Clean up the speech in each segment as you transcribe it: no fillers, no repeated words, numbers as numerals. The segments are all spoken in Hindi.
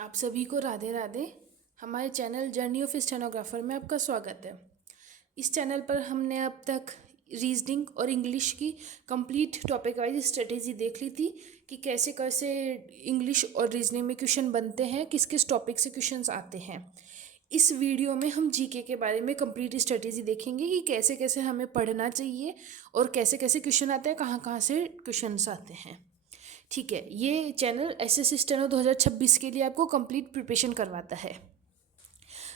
आप सभी को राधे राधे। हमारे चैनल जर्नी ऑफ स्टेनोग्राफर में आपका स्वागत है। इस चैनल पर हमने अब तक रीजनिंग और इंग्लिश की कंप्लीट टॉपिक वाइज स्ट्रेटेजी देख ली थी कि कैसे कैसे इंग्लिश और रीजनिंग में क्वेश्चन बनते हैं, किस किस टॉपिक से क्वेश्चंस आते हैं। इस वीडियो में हम जीके के बारे में कंप्लीट स्ट्रेटेजी देखेंगे कि कैसे कैसे हमें पढ़ना चाहिए और कैसे कैसे क्वेश्चन आते हैं, कहाँ कहाँ से क्वेश्चंस आते हैं। ठीक है, ये चैनल एसएससी स्टेनो 2026 के लिए आपको कंप्लीट प्रिपरेशन करवाता है।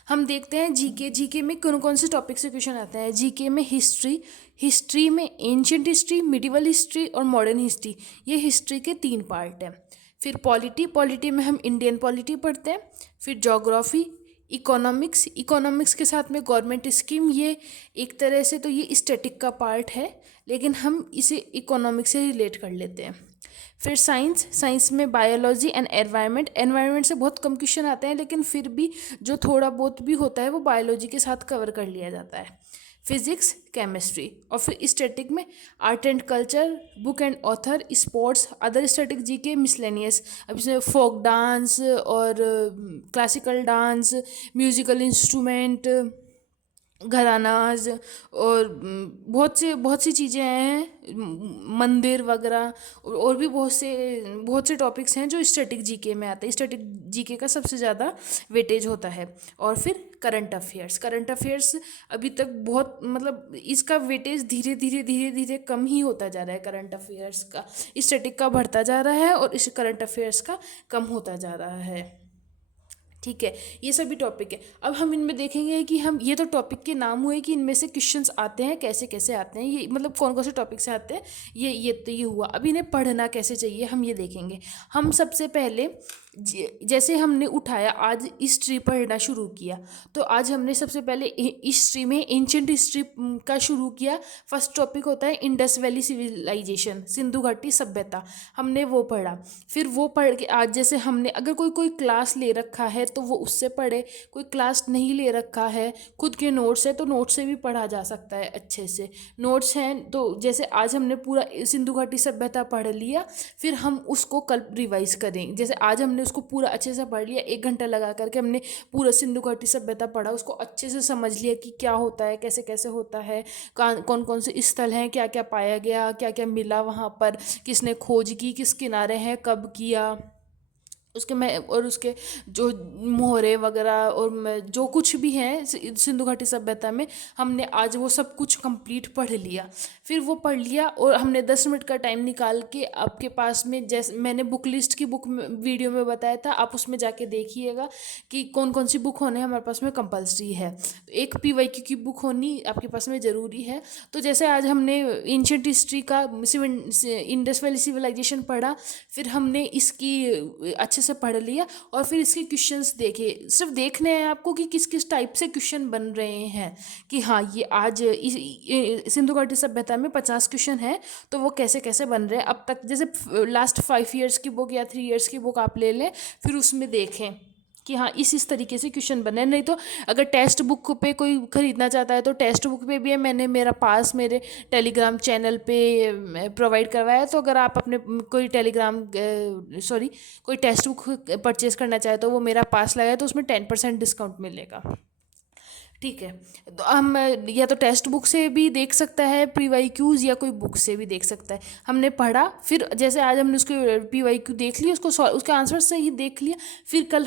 हम देखते हैं जीके में कौन कौन से टॉपिक से क्वेश्चन आते हैं। जीके में हिस्ट्री में एंशियंट हिस्ट्री, मिडिवल हिस्ट्री और मॉडर्न हिस्ट्री, ये हिस्ट्री के 3 पार्ट हैं। फिर पॉलिटी में हम इंडियन पॉलिटी पढ़ते हैं। फिर ज्योग्राफी, इकोनॉमिक्स के साथ में गवर्नमेंट स्कीम, ये एक तरह से तो ये स्टैटिक का पार्ट है, लेकिन हम इसे इकोनॉमिक्स से रिलेट कर लेते हैं। फिर साइंस में बायोलॉजी एंड एनवायरनमेंट से बहुत कम क्वेश्चन आते हैं, लेकिन फिर भी जो थोड़ा बहुत भी होता है वो बायोलॉजी के साथ कवर कर लिया जाता है। फिजिक्स, केमिस्ट्री, और फिर स्टैटिक में art and culture, book and author, sports, other static GK, miscellaneous. अब इसमें फोक डांस और classical dance, musical instrument, gharanas और बहुत सी चीज़ें हैं, मंदिर वगैरह, और भी बहुत से टॉपिक्स हैं जो स्टैटिक जीके में आते हैं। स्टैटिक जीके का सबसे ज़्यादा वेटेज होता है। और फिर करंट अफेयर्स अभी तक बहुत, मतलब इसका वेटेज धीरे धीरे कम ही होता जा रहा है। करंट अफेयर्स का स्टैटिक का बढ़ता जा रहा है और इस करंट अफेयर्स का कम होता जा रहा है। ठीक है, ये सभी टॉपिक है। अब हम इनमें देखेंगे कि हम, ये तो टॉपिक के नाम हुए कि इनमें से क्वेश्चंस आते हैं, कैसे कैसे आते हैं, ये मतलब कौन कौन से टॉपिक से आते हैं, ये हुआ। अब इन्हें पढ़ना कैसे चाहिए हम ये देखेंगे। हम सबसे पहले जैसे हमने उठाया, आज हिस्ट्री पढ़ना शुरू किया, तो आज हमने सबसे पहले हिस्ट्री में एंशियंट हिस्ट्री का शुरू किया। फर्स्ट टॉपिक होता है इंडस वैली सिविलाइजेशन, सिंधु घाटी सभ्यता, हमने वो पढ़ा। फिर वो पढ़ के आज जैसे हमने, अगर कोई क्लास ले रखा है तो वो उससे पढ़े, कोई क्लास नहीं ले रखा है, खुद के नोट्स है तो नोट्स से भी पढ़ा जा सकता है अच्छे से। नोट्स हैं तो जैसे आज हमने पूरा सिंधु घाटी सभ्यता पढ़ लिया, फिर हम उसको कल रिवाइज करें। जैसे आज हमने उसको पूरा अच्छे से पढ़ लिया, 1 घंटा लगा करके हमने पूरा सिंधु घाटी सभ्यता पढ़ा, उसको अच्छे से समझ लिया कि क्या होता है, कैसे कैसे होता है, कौन कौन से स्थल हैं, क्या क्या पाया गया, क्या क्या मिला वहाँ पर, किसने खोज की, किस किनारे हैं, कब किया, उसके में और उसके जो मोहरे वगैरह और जो कुछ भी हैं सिंधु घाटी सभ्यता में, हमने आज वो सब कुछ कंप्लीट पढ़ लिया। फिर वो पढ़ लिया और हमने 10 मिनट का टाइम निकाल के, आपके पास में जैसे मैंने बुक लिस्ट की बुक वीडियो में बताया था, आप उसमें जाके देखिएगा कि कौन कौन सी बुक होने हमारे पास में कंपलसरी है। तो एक पीवाईक्यू की बुक होनी आपके पास में ज़रूरी है। तो जैसे आज हमने एंशियंट हिस्ट्री का इंडस वैली सिविलाइजेशन पढ़ा, फिर हमने इसकी अच्छे से पढ़ लिया और फिर इसके क्वेश्चंस देखे। सिर्फ देखने हैं आपको कि किस किस टाइप से क्वेश्चन बन रहे हैं, कि हाँ ये आज सिंधु घाटी सभ्यता में 50 क्वेश्चन है तो वो कैसे कैसे बन रहे हैं अब तक। जैसे लास्ट 5 ईयर्स की बुक या 3 ईयर्स की बुक आप ले लें, फिर उसमें देखें कि हाँ इस तरीके से क्वेश्चन बने हैं। नहीं तो अगर टेक्स्ट बुक पे कोई खरीदना चाहता है तो टेक्स्ट बुक पे भी है, मैंने मेरा पास मेरे टेलीग्राम चैनल पे प्रोवाइड करवाया है। तो अगर आप अपने कोई कोई टेक्स्ट बुक परचेज़ करना चाहे तो वो मेरा पास लगाए तो उसमें 10% डिस्काउंट मिलेगा। ठीक है, तो हम या तो टेक्स्ट बुक से भी देख सकता है पीवाईक्यूज़, या कोई बुक से भी देख सकता है। हमने पढ़ा, फिर जैसे आज हमने उसके पीवाईक्यू देख लिया, उसके आंसर से ही देख लिया। फिर कल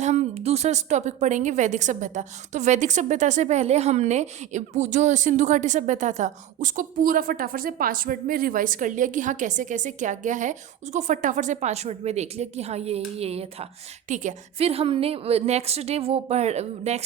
हम दूसरा टॉपिक पढ़ेंगे वैदिक सभ्यता। तो वैदिक सभ्यता से पहले हमने जो सिंधु घाटी सभ्यता था उसको पूरा फटाफट से 5 मिनट में रिवाइज कर लिया कि हाँ कैसे कैसे क्या क्या है, उसको फटाफट से 5 मिनट में देख लिया कि हाँ ये था। ठीक है, फिर हमने नेक्स्ट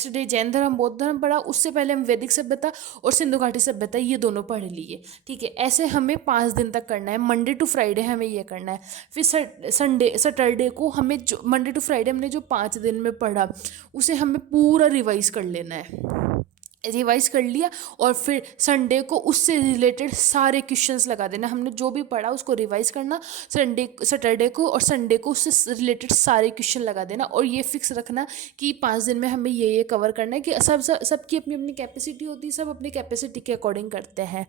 डे जैन धर्म बौद्ध धर्म पढ़ा, उससे पहले हम वैदिक सभ्यता और सिंधु घाटी सभ्यता ये दोनों पढ़ लिए। ठीक है, ऐसे हमें 5 दिन तक करना है, मंडे टू फ्राइडे हमें ये करना है। फिर सैटरडे को हमें जो मंडे टू फ्राइडे हमने जो 5 दिन में पढ़ा उसे हमें पूरा रिवाइज कर लेना है। रिवाइज कर लिया और फिर संडे को उससे रिलेटेड सारे क्वेश्चंस लगा देना। हमने जो भी पढ़ा उसको रिवाइज करना सैटरडे को, और संडे को उससे रिलेटेड सारे क्वेश्चन लगा देना। और ये फिक्स रखना कि 5 दिन में हमें ये कवर करना है, कि सबकी अपनी अपनी कैपेसिटी होती है, सब अपनी कैपेसिटी के अकॉर्डिंग करते हैं।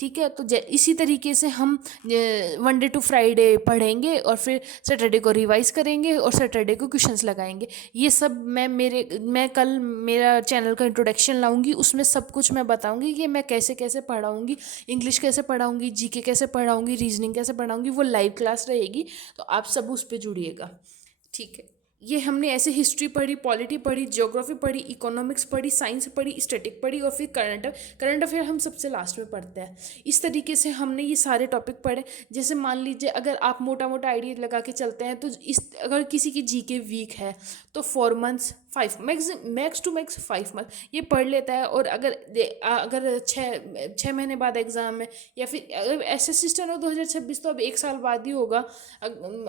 ठीक है। तो इसी तरीके से हम मंडे टू फ्राइडे पढ़ेंगे और फिर सैटरडे को रिवाइज करेंगे और सैटरडे को क्वेश्चंस लगाएंगे। ये सब मैं कल मेरा चैनल का इंट्रोडक्शन लाऊंगी, उसमें सब कुछ मैं बताऊंगी कि मैं कैसे कैसे पढ़ाऊंगी, इंग्लिश कैसे पढ़ाऊंगी, जीके कैसे पढ़ाऊंगी, रीजनिंग कैसे पढ़ाऊंगी। वो लाइव क्लास रहेगी, तो आप सब उस पर जुड़िएगा। ठीक है। ये हमने ऐसे हिस्ट्री पढ़ी, पॉलिटी पढ़ी, ज्योग्राफी पढ़ी, इकोनॉमिक्स पढ़ी, साइंस पढ़ी, स्टैटिक पढ़ी और फिर करंट अफेयर हम सबसे लास्ट में पढ़ते हैं। इस तरीके से हमने ये सारे टॉपिक पढ़े। जैसे मान लीजिए अगर आप मोटा मोटा आइडिया लगा के चलते हैं, तो अगर किसी की जीके वीक है तो 4 months 5 max to max 5 month ये पढ़ लेता है। और अगर छः महीने बाद एग्ज़ाम है, या फिर अगर एसएससी स्टेनो 2026 तो अब 1 साल बाद ही होगा।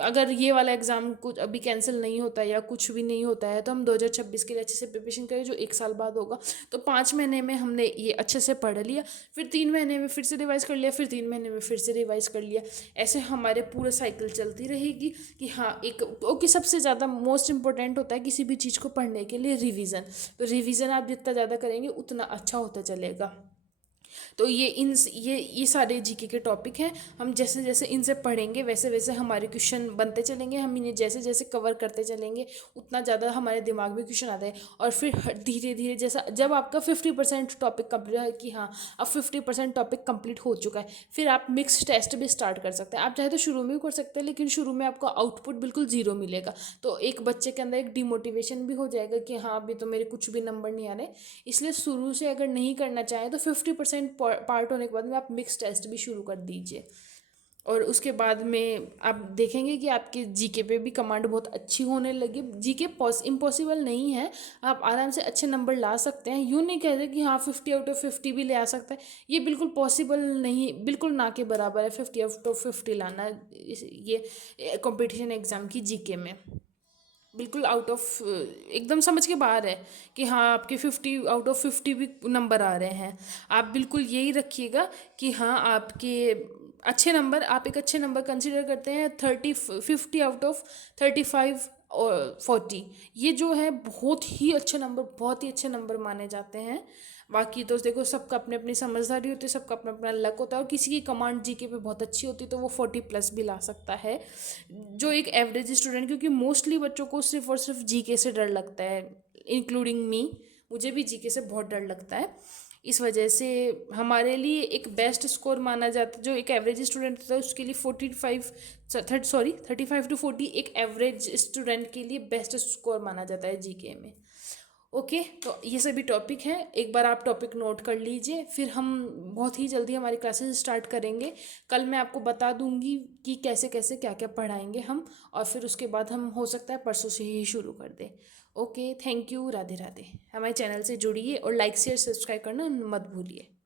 अगर ये वाला एग्ज़ाम कुछ अभी कैंसिल नहीं होता या कुछ भी नहीं होता है, तो हम 2026 के लिए अच्छे से प्रिपरेशन करें, जो 1 साल बाद होगा। तो 5 महीने में हमने ये अच्छे से पढ़ लिया, फिर 3 महीने में फिर से रिवाइज कर लिया, फिर 3 महीने में फिर से रिवाइज कर लिया। ऐसे हमारे पूरा साइकिल चलती रहेगी कि हाँ एक ओके। सबसे ज़्यादा मोस्ट इंपॉर्टेंट होता है किसी भी चीज़ को पढ़ने के लिए रिवीजन। तो रिवीजन आप जितना ज़्यादा करेंगे उतना अच्छा होता चलेगा। तो ये सारे जीके के टॉपिक हैं। हम जैसे जैसे इनसे पढ़ेंगे वैसे वैसे हमारे क्वेश्चन बनते चलेंगे। हम इन्हें जैसे जैसे कवर करते चलेंगे उतना ज़्यादा हमारे दिमाग में क्वेश्चन आते हैं। और फिर धीरे धीरे जैसा जब आपका 50% टॉपिक कंप्लीट है कि हाँ अब 50% टॉपिक कंप्लीट हो चुका है, फिर आप मिक्स टेस्ट भी स्टार्ट कर सकते हैं। आप चाहे तो शुरू में भी कर सकते हैं, लेकिन शुरू में आपको आउटपुट बिल्कुल ज़ीरो मिलेगा। तो एक बच्चे के अंदर एक डिमोटिवेशन भी हो जाएगा कि हाँ अभी तो मेरे कुछ भी नंबर नहीं आ रहे। इसलिए शुरू से अगर नहीं करना चाहें तो 50% पार्ट होने के बाद में आप मिक्स टेस्ट भी शुरू कर दीजिए। और उसके बाद में आप देखेंगे कि आपके जीके पे भी कमांड बहुत अच्छी होने लगी। जीके इम्पॉसिबल नहीं है, आप आराम से अच्छे नंबर ला सकते हैं। यूँ नहीं कहते कि हाँ 50/50 भी ले आ सकते हैं, ये बिल्कुल पॉसिबल नहीं, बिल्कुल ना के बराबर है 50/50 लाना ये कंपटीशन एग्ज़ाम की जीके में। बिल्कुल आउट ऑफ एकदम समझ के बाहर है कि हाँ आपके 50/50 भी नंबर आ रहे हैं। आप बिल्कुल यही रखिएगा कि हाँ आपके अच्छे नंबर, आप एक अच्छे नंबर कंसिडर करते हैं 50/35 और 40। ये जो है बहुत ही अच्छे नंबर, बहुत ही अच्छे नंबर माने जाते हैं। बाकी तो देखो सबका अपनी अपनी समझदारी होती है, सबका अपना अपना लक होता है। और किसी की कमांड जीके पे बहुत अच्छी होती है तो वो 40+ भी ला सकता है, जो एक एवरेज स्टूडेंट। क्योंकि मोस्टली बच्चों को सिर्फ और सिर्फ जीके से डर लगता है, इंक्लूडिंग मी। मुझे भी जीके से बहुत डर लगता है। इस वजह से हमारे लिए एक बेस्ट स्कोर माना जाता है, जो एक एवरेज स्टूडेंट होता है उसके लिए 35 to 40 एक एवरेज स्टूडेंट के लिए बेस्ट स्कोर माना जाता है जीके में। ओके। तो ये सभी टॉपिक हैं, एक बार आप टॉपिक नोट कर लीजिए। फिर हम बहुत ही जल्दी हमारी क्लासेस स्टार्ट करेंगे। कल मैं आपको बता दूंगी कि कैसे कैसे क्या क्या पढ़ाएंगे हम, और फिर उसके बाद हम हो सकता है परसों से ही शुरू कर दें। Okay, thank you, Radhe Radhe. हमारे चैनल से जुड़िए और लाइक शेयर सब्सक्राइब करना मत भूलिए।